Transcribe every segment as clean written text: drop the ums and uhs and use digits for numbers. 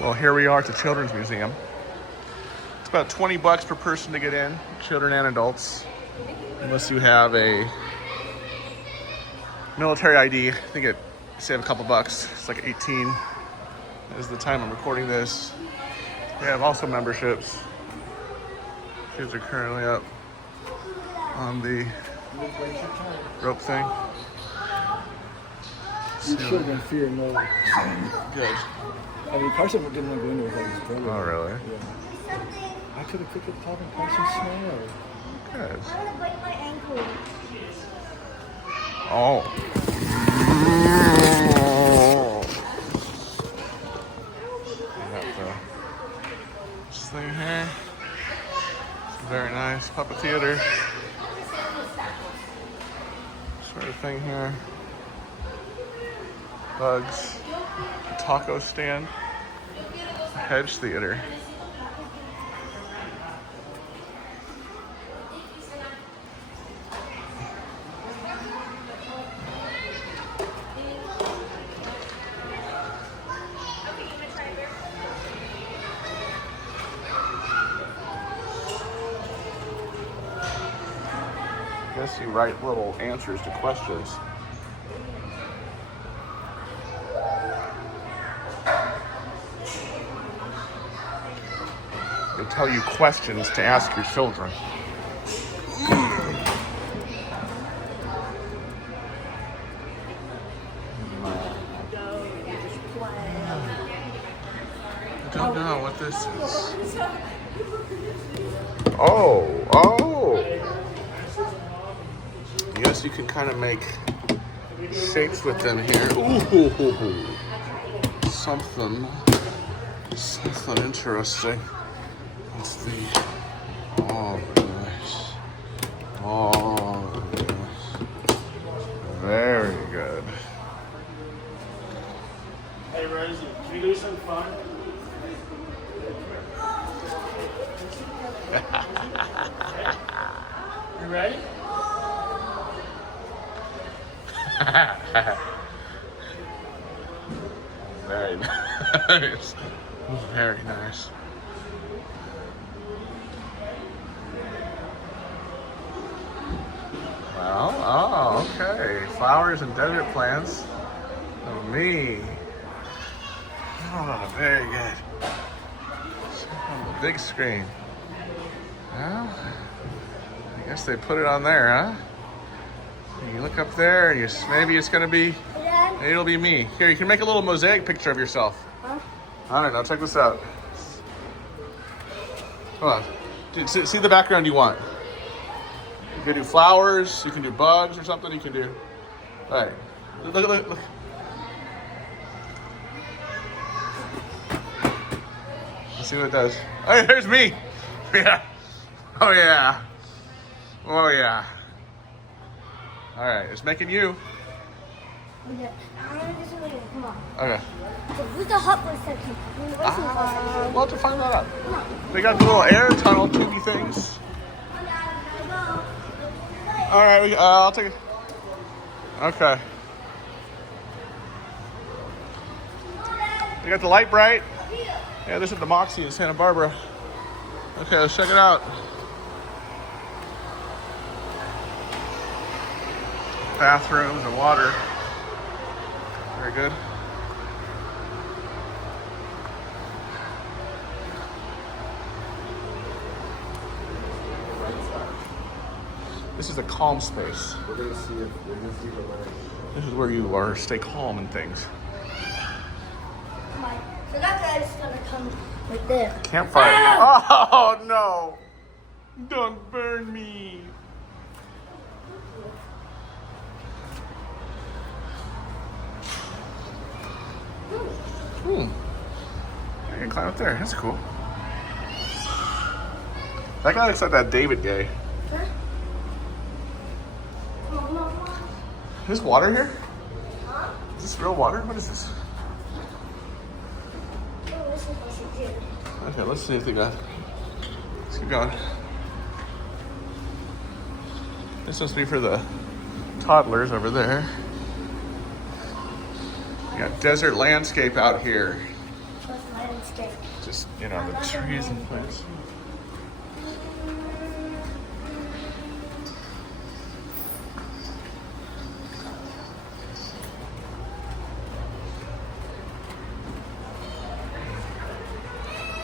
Well, here we are at the Children's Museum. It's about $20 per person to get in, children and adults. Unless you have a military ID, I think it save a couple bucks. It's like 18 is the time I'm recording this. We have also memberships. Kids are currently up on the rope thing. Children fear no. Good. I mean, Carson didn't want to go in there with his brother. Oh, really? Yeah. I took a picture of Todd and Carson smile. Good. I want to break my ankle. Oh. We got this thing here. Very nice puppet theater. Sort of thing here. Bugs. A taco stand. A hedge theater. I guess you write little answers to questions. They tell you questions to ask your children. I don't know what this is. Oh. Yes, you can kind of make shapes with them here. Ooh, something interesting. Let's see. Oh, nice. Oh, nice. Very good. Hey Rosie, can we do some fun? You ready? Very nice. Very nice. Well, oh, okay. Flowers and desert plants. Oh, me. Oh, very good. On the big screen. Well, I guess they put it on there, huh? You look up there, and maybe it's gonna be, maybe it'll be me. Here, you can make a little mosaic picture of yourself. Huh? I don't know, check this out. Come on. See the background you want. You can do flowers, you can do bugs or something, you can do. All right. Look. Let's see what it does. Hey, there's me. Yeah. Oh, yeah. Oh, yeah. All right, it's making you. Okay. I'm gonna do something. Come on. Okay. So who's the hot boy section? We'll have to find that out. They got the little air tunnel tubey things. All right, I'll take it. Okay. We got the light bright. Yeah, this is the Moxie in Santa Barbara. Okay, let's check it out. Bathrooms and water. Very good. This is a calm space. We're gonna see the light. This is where you are stay calm and things. So that guy's gonna come right there. Campfire. Oh no! Don't burn me. You can climb up there. That's cool. That guy looks like that David guy. Is this water here? Huh? Is this real water? What is this? Oh, this is what she did. Okay, let's see if they got. Let's keep going. This must be for the toddlers over there. You got desert landscape out here. Plus my instinct. Just, you know, the trees and plants.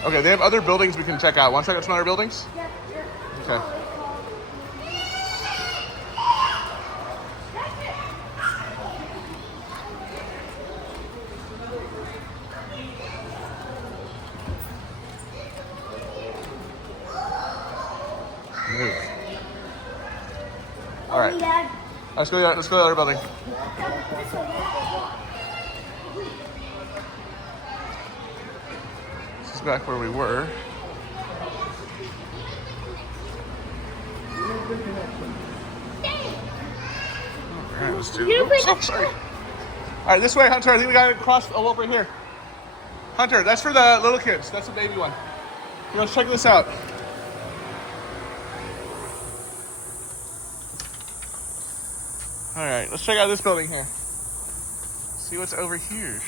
Okay, they have other buildings we can check out. Want to check out some other buildings? Yeah, Okay. Move. All right. Dad. Let's go to the other building. This way. This is back where we were. All right, let's do. Oops, oh, sorry. All right, this way, Hunter. I think we got to cross over here. Hunter, that's for the little kids. That's the baby one. You know, check this out. All right, let's check out this building here. See what's over here.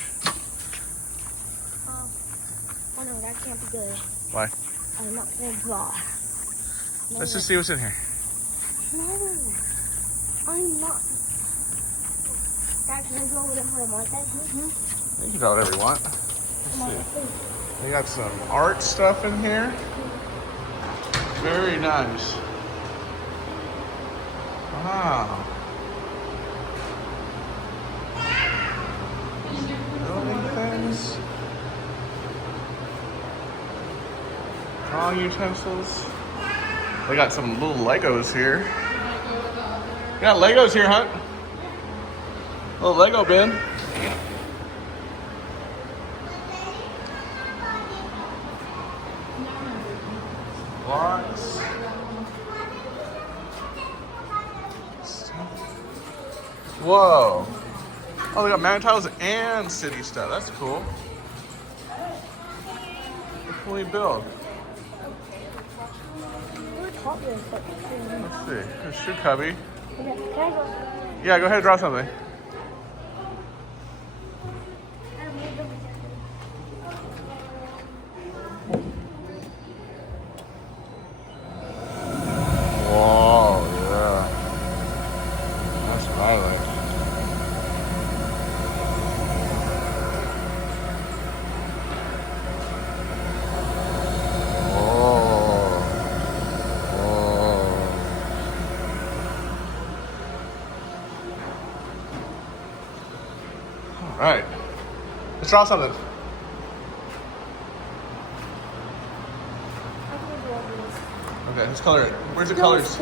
Oh no, that can't be good. Why? I'm not gonna draw. No, Let's just see what's in here. No, I'm not. Dad, can I go over there for a month then? You can draw whatever you want. Let's see. They got some art stuff in here. Very nice. Wow. Building things. Drawing utensils. They got some little Legos here. You got Legos here, Hunt? Little Lego bin. Blocks. Whoa. Oh, they got man tiles and city stuff. That's cool. What can we build? Let's see. There's shoe cubby. Can I go? Yeah, go ahead and draw something. Whoa, yeah. That's violent. All right. Let's draw something. Okay, let's color it. Where's the colors?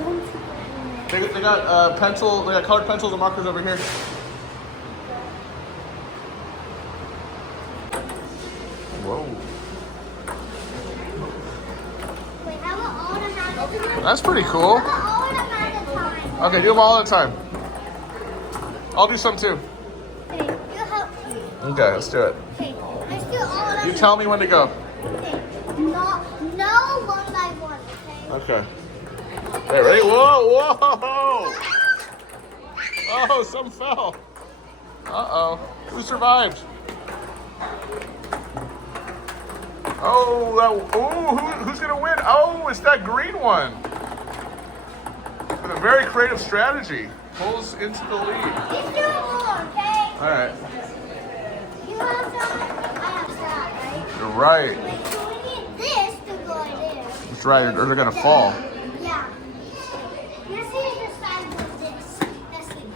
They got pencil. They got colored pencils and markers over here. Whoa. Wait, how about all the time? That's pretty cool. All the time. Okay, do them all at a time. I'll do some too. Okay, you help me. Okay, let's do it. Okay, let's do all of them. You tell me when to go. Okay, no one by one, okay? Okay. Okay, ready? Whoa, whoa! Oh, some fell. Uh-oh. Who survived? Oh, who's gonna win? Oh, it's that green one. With a very creative strategy. Pulls into the lead. Let's do more, okay? All right. You have some, I have that, right? You're right. Wait, so we need this to go in there. That's right, or they're gonna fall. Yeah. Let's see the size of this. Let's see.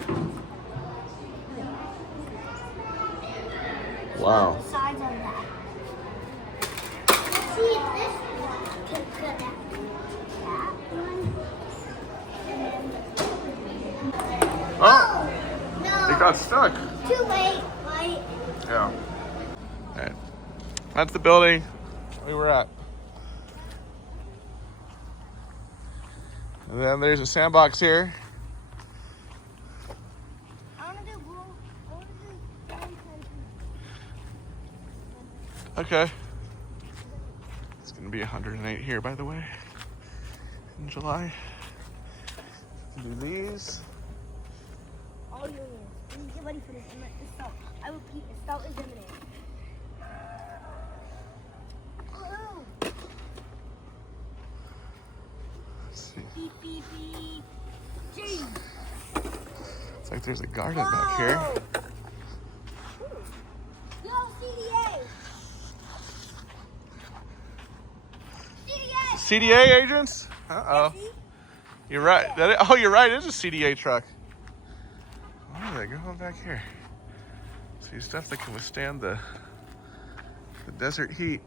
Wow. The size of that. Let's see if this one can connect. That one. Oh, No. it got stuck. Too late, right? Yeah. All right. That's the building we were at. And then there's a sandbox here. I want to do blue. I want to do Okay. It's gonna be 108 here, by the way, in July. You can do these. all your names. And get ready for this. I repeat, the spell is imminent. beep, beep, beep. Gee. It's like there's a garden back here. Yo, CDA. CDA. CDA agents? Uh-oh. See? You're right. Oh, you're right. It is a CDA truck. Why are they going back here? See, stuff that can withstand the desert heat.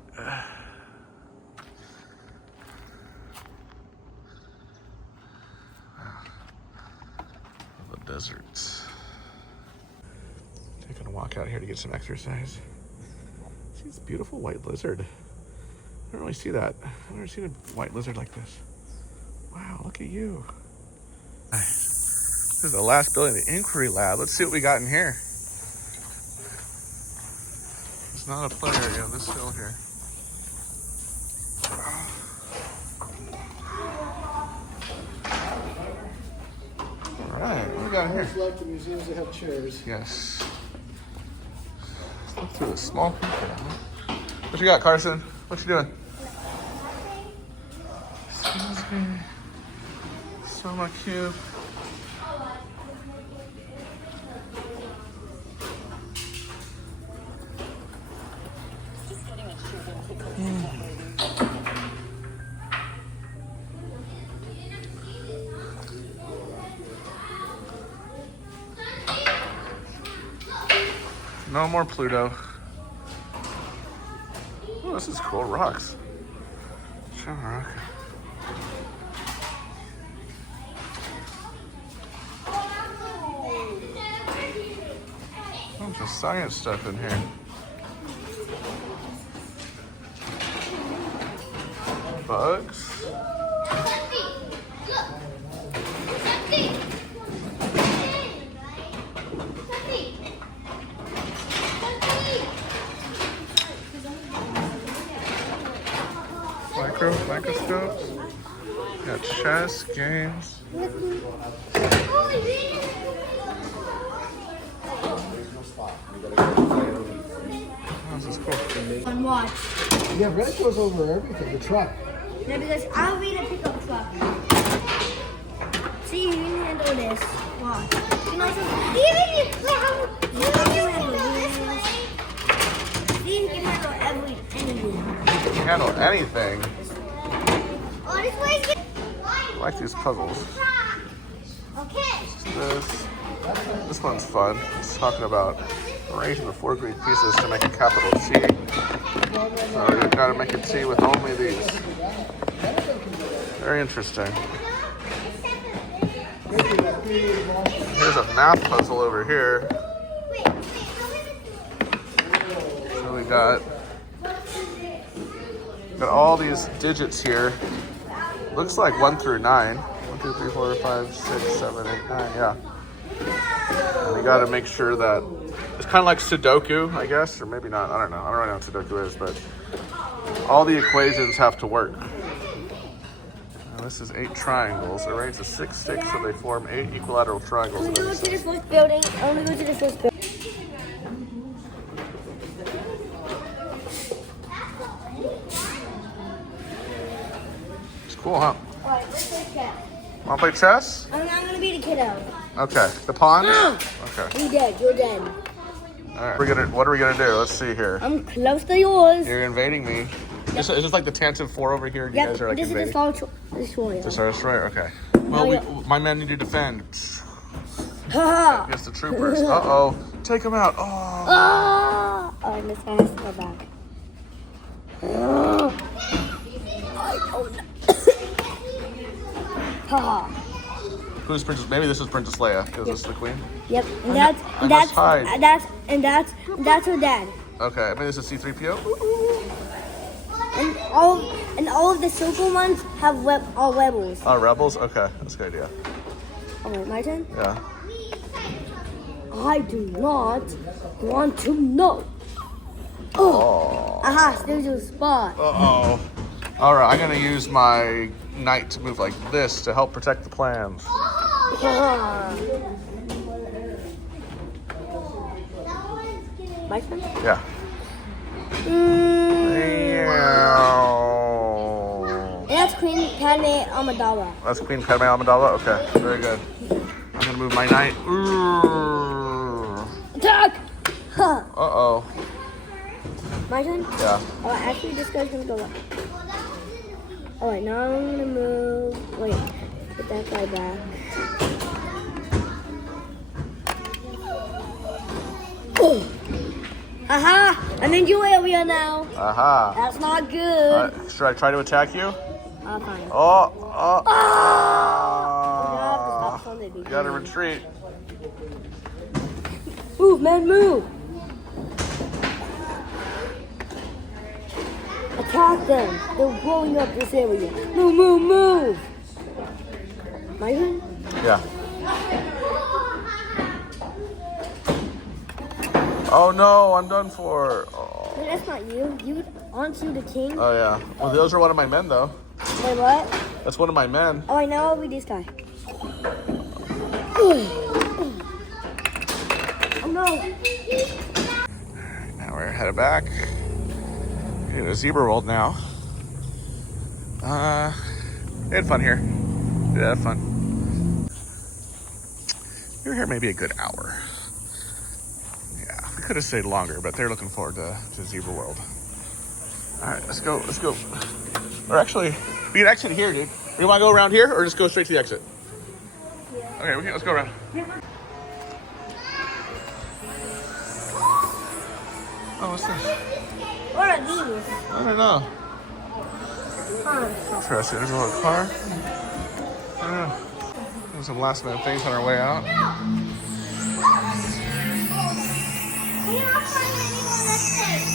The deserts. Taking a walk out here to get some exercise. See this beautiful white lizard. I don't really see that. I've never seen a white lizard like this. Wow, look at you. This is the last building, the inquiry lab. Let's see what we got in here. It's not a play area, this hill here. All right, what we got in here? It's like the museums that have chairs. Yes. Let's look through the small people. What you got, Carson? What you doing? Excuse me. Soma cube. No more Pluto. Oh, this is cool. Rocks. Shamrock. Bunch of science stuff in here. Bugs. Microscopes. Got chess, games. Oh, Oh, this is cool. And watch. yeah, Red goes over everything. The truck. No, because I'll be the pickup truck. See, you can handle this. Watch. You know, so even if you can handle this. See, you can handle anything. You can handle anything. Oh, this way. I like these puzzles. Okay. This one's fun. It's talking about arranging the 4 Greek pieces to make a capital T. So you've got to make a T with only these. Very interesting. Here's a math puzzle over here. So we got all these digits here. Looks like 1 through 9. 1, 2, 3, 4, 5, 6, 7, 8, 9. Yeah. And we got to make sure that it's kind of like Sudoku, I guess, or maybe not. I don't know. I don't really know what Sudoku is, but all the equations have to work. Now, this is 8 triangles. Arrange the 6 sticks so they form 8 equilateral triangles. I'm going to go to the first building. I'm going to go to the first building. It's cool, huh? Alright, let's play chess. Want to play chess? I'm not going to be the kiddo. Okay. The pawns? No! Okay. You're dead. You're dead. All right. What are we gonna do? Let's see here. I'm close to yours. You're invading me. Is this like the Tantan 4 over here? You Yep, guys are like this invading? is the destroyer. This is our destroyer? Okay. Well, my men need to defend. Ha Against the troopers. Uh-oh. Take them out. Oh. ha! Alright, this guy has to go back. I don't know. Ha! Who's Princess? Maybe this is Princess Leia. Is this the queen? Yep, and I must hide. that's her dad. Okay. Maybe this is C-3PO. And all of the silver ones have are rebels. Oh, rebels. Okay, that's a good idea. Alright, my turn. Yeah. I do not want to know. Oh. Aha, there's your spot. Uh-oh. All right. I'm gonna use my knight to move like this to help protect the plans. My turn? Yeah. And that's Queen Padme Amidala. That's Queen Padme Amidala? Okay, very good. I'm gonna move my knight. Ooh. Attack! Huh. Uh-oh. My turn? Yeah. Oh, actually, this guy's gonna go left. Alright, now I'm gonna move. Wait, put that guy back. Oh! Aha! I'm in your area now. Aha. That's not good. Should I try to attack you? Fine. Oh. You have to stop from the beginning. Gotta retreat. Move, man, move! Attack them! They're blowing up this area. Move, move, move! My turn? Yeah. Oh no, I'm done for. Oh. Wait, that's not you. You aren't you the king? Oh yeah. Well, those are one of my men though. Wait, what? That's one of my men. Oh, I know. I'll be this guy. Oh no! Now we're headed back. We're in Zebra World now. We had fun here. We had fun. We were here maybe a good hour. Yeah, we could have stayed longer, but they're looking forward to Zebra World. All right, let's go. Let's go. Or actually, we can exit here, dude. We want to go around here, or just go straight to the exit? Yeah. Okay, let's go around. Oh, what's this? What are these? I don't know. Huh. Interesting. There's a little car. I don't know. There's some last minute things on our way out. Can you not find anyone that's safe?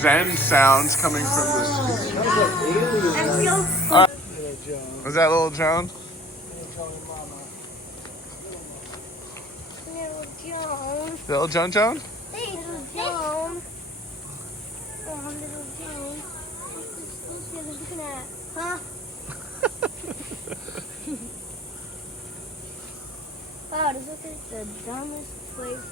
Zen sounds coming from this. Was that little Joan? Little Joan Joan? Little Joan. Oh, little Joan. What's the other looking at? Huh? Wow, this looks like the dumbest place